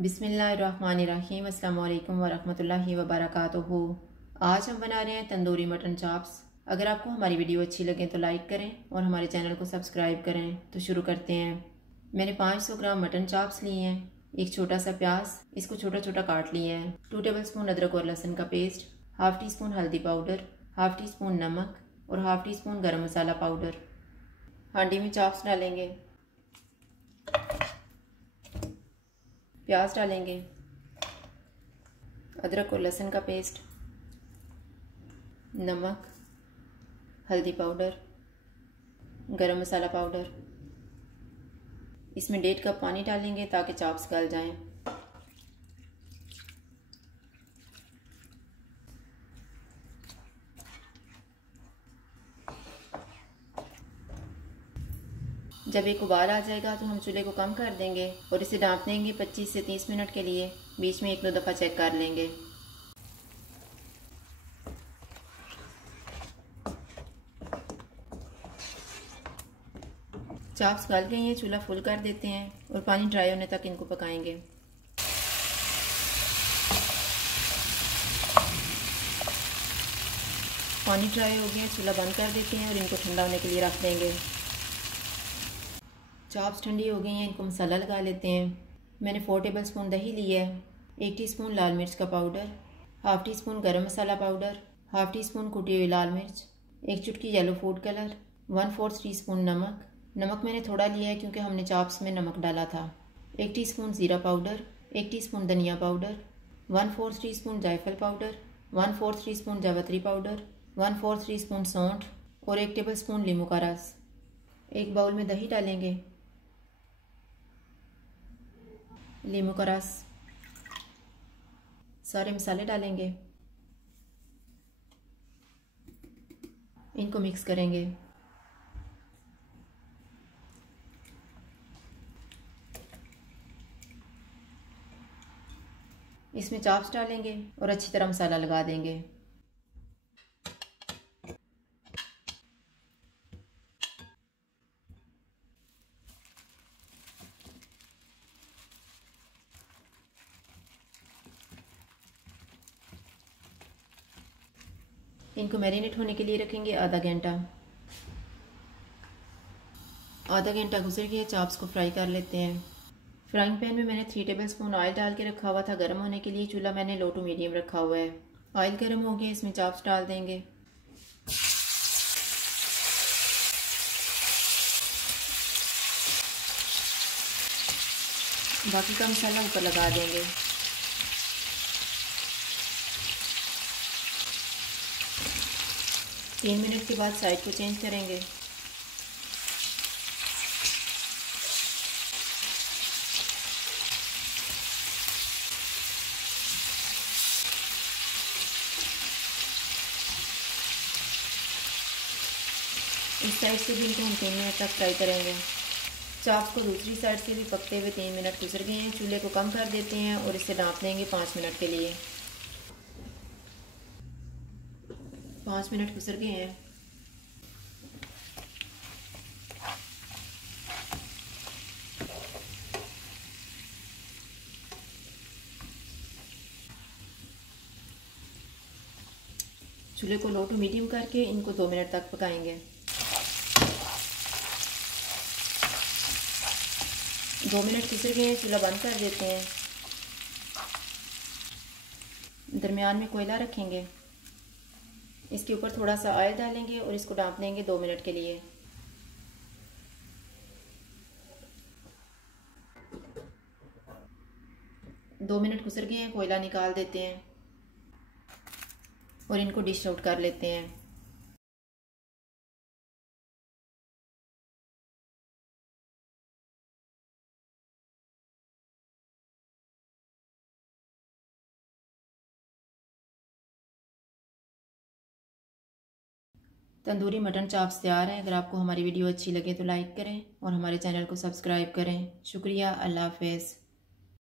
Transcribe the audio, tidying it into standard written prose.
बिस्मिल्लाहिर्रहमानिर्रहीम अस्सलाम वालेकुम वरहमतुल्लाहि वबरकातुहू। आज हम बना रहे हैं तंदूरी मटन चाप्स। अगर आपको हमारी वीडियो अच्छी लगे तो लाइक करें और हमारे चैनल को सब्सक्राइब करें। तो शुरू करते हैं। मैंने 500 ग्राम मटन चाप्स लिए हैं। एक छोटा सा प्याज, इसको छोटा छोटा काट लिया है। 2 टेबलस्पून अदरक और लहसुन का पेस्ट, हाफ टी स्पून हल्दी पाउडर, हाफ टी स्पून नमक और हाफ टी स्पून गर्म मसाला पाउडर। हांडी में चाप्स डालेंगे, प्याज डालेंगे, अदरक और लहसुन का पेस्ट, नमक, हल्दी पाउडर, गरम मसाला पाउडर। इसमें 1.5 कप पानी डालेंगे ताकि चाप्स गल जाएं। जब एक उबाल आ जाएगा तो हम चूल्हे को कम कर देंगे और इसे ढाँप देंगे 25 से 30 मिनट के लिए। बीच में 1-2 दफ़ा चेक कर लेंगे। चाप्स गल गई हैं, चूल्हा फुल कर देते हैं और पानी ड्राई होने तक इनको पकाएंगे। पानी ड्राई हो गया, चूल्हा बंद कर देते हैं और इनको ठंडा होने के लिए रख देंगे। चाप्स ठंडी हो गई हैं, इनको मसाला लगा लेते हैं। मैंने 4 टेबलस्पून दही लिया है, 1 टीस्पून लाल मिर्च का पाउडर, हाफ टी स्पून गर्म मसाला पाउडर, हाफ टी स्पून कुटी हुई लाल मिर्च, 1 चुटकी येलो फूड कलर, 1/4 टीस्पून नमक। नमक मैंने थोड़ा लिया है क्योंकि हमने चाप्स में नमक डाला था। 1 टीस्पून ज़ीरा पाउडर, 1 टीस्पून धनिया पाउडर, 1/4 टीस्पून जायफल पाउडर, 1/4 टीस्पून जावित्री पाउडर, 1/4 टीस्पून सौंठ और 1 टेबलस्पून नींबू का रस। एक बाउल में दही डालेंगे, नींबू का रस, सारे मसाले डालेंगे, इनको मिक्स करेंगे। इसमें चाप्स डालेंगे और अच्छी तरह मसाला लगा देंगे। इनको मैरिनेट होने के लिए रखेंगे आधा घंटा। आधा घंटा गुजर गया, चाप्स को फ्राई कर लेते हैं। फ्राइंग पैन में मैंने 3 टेबलस्पून ऑयल डाल के रखा हुआ था गर्म होने के लिए। चूल्हा मैंने लो टू मीडियम रखा हुआ है। ऑयल गर्म हो गया, इसमें चाप्स डाल देंगे। बाकी का मसाला ऊपर लगा देंगे। तीन मिनट के बाद साइड को चेंज करेंगे। इस साइड से भी इनको हम 3 मिनट तक फ्राई करेंगे। चाप्स को दूसरी साइड से भी पकते हुए 3 मिनट गुजर गए हैं। चूल्हे को कम कर देते हैं और इसे ढाँप देंगे 5 मिनट के लिए। 5 मिनट गुजर गए हैं। चूल्हे को लो टू मीडियम करके इनको 2 मिनट तक पकाएंगे। 2 मिनट गुजर गए हैं, चूल्हा बंद कर देते हैं। दरमियान में कोयला रखेंगे, इसके ऊपर थोड़ा सा ऑयल डालेंगे और इसको ढाँप देंगे 2 मिनट के लिए। दो मिनट गुजर गए हैं, कोयला निकाल देते हैं और इनको डिश आउट कर लेते हैं। तंदूरी मटन चाप्स तैयार हैं। अगर आपको हमारी वीडियो अच्छी लगे तो लाइक करें और हमारे चैनल को सब्सक्राइब करें। शुक्रिया। अल्लाह हाफ़िज़।